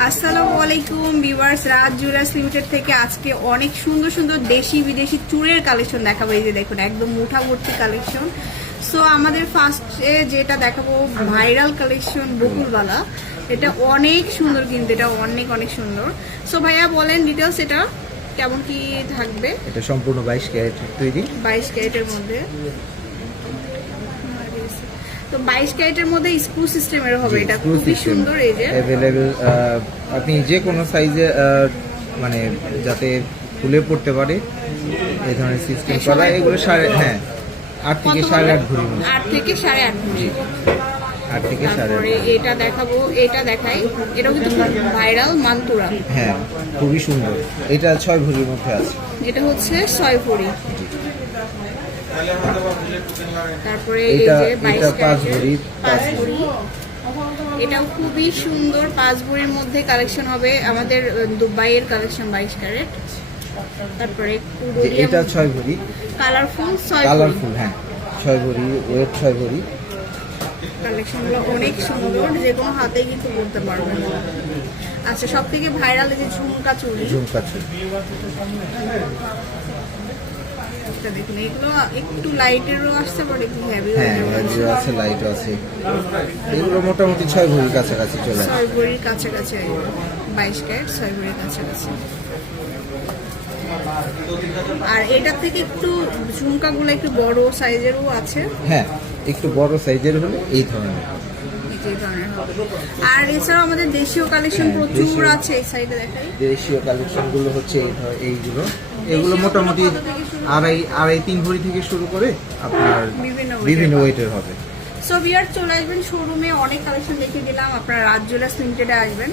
আসসালামু আলাইকুম ভিউয়ার্স, রাজ jewellers limited থেকে আজকে অনেক সুন্দর সুন্দর দেশি বিদেশি চুড়ের কালেকশন দেখাবো। এই যে দেখুন, একদম মুঠা ভর্তি কালেকশন। সো আমাদের ফার্স্টে যেটা দেখাবো ভাইরাল কালেকশন বকুলবালা। এটা অনেক সুন্দর, কিন্তু এটা অনেক অনেক সুন্দর। সো ভাইয়া বলেন ডিটেলস, এটা কেমন কি থাকবে? এটা সম্পূর্ণ 22 ক্যারেট তৈরি, 22 ক্যারেটের মধ্যে। তো 22 ক্যারেটের মধ্যে স্ক্রু সিস্টেমের হবে, এটা খুবই সুন্দর। এই যে अवेलेबल, আপনি যে কোনো সাইজে মানে যাতে খুলে পড়তে পারে এই ধরনের সিস্টেম করা। এগুলো 8 থেকে 8.5 ভরি, 8 থেকে 8.5 ভরি। 8 থেকে 8.5। তারপরে এটা দেখাবো, এটা দেখাই। এটাও কিন্তু খুব ভাইরাল মানতুরা। হ্যাঁ, খুবই সুন্দর। এটা 6 ভরির মধ্যে আছে। এটা হচ্ছে 6 ভরি। তারপরে এই এটা যে 22 5 ভরি, 5 ভরি। এটাও খুবই সুন্দর, 5 ভরির মধ্যে কালেকশন হবে। আমাদের দুবাইয়ের কালেকশন 22 ক্যারেট। তারপরে এটা 6 ভরি, কালারফুল 6 ভরি। কালারফুল, হ্যাঁ 6 ভরি, ওয়েট 6 ভরি। কালেকশনগুলো অনেক সুন্দর, যে কোনো হাতে কিন্তু পরতে পারবেন। আচ্ছা, সব থেকে ভাইরাল এই যে ঝুমকা চুড়ি। ঝুমকা চুড়ি, দেখুন, এগুলো একটু লাইটেরও আসতে পারে, একটু হেভি হ্যাঁ হেভিও আছে, লাইটও আছে। এগুলো মোটামুটি 6 ভরির কাছাকাছি চলে আসে। 6 ভরির কাছাকাছি, 22 ক্যারেট 6 ভরির কাছাকাছি। আর এটার থেকে একটু ঝুমকাগুলো একটু বড় সাইজেরও আছে। হ্যাঁ, একটু বড় সাইজের হলে এই ধরনের। আর এছাড়াও আমাদের দেশীয় কালেকশন হ্যাঁ, প্রচুর দেশীয় আছে। এই সাইডে দেখাই, দেশীয় কালেকশন গুলো হচ্ছে এইগুলো। এগুলো মোটামুটি 2.5-3 ভরি থেকে শুরু করে আপনার বিভিন্ন ওয়েটের হবে। সো ভিউয়ার চলে আসবেন শোরুমে, অনেক কালেকশন দেখিয়ে দিলাম। আপনারা রাজ জুয়েলার্স লিমিটেডে আসবেন।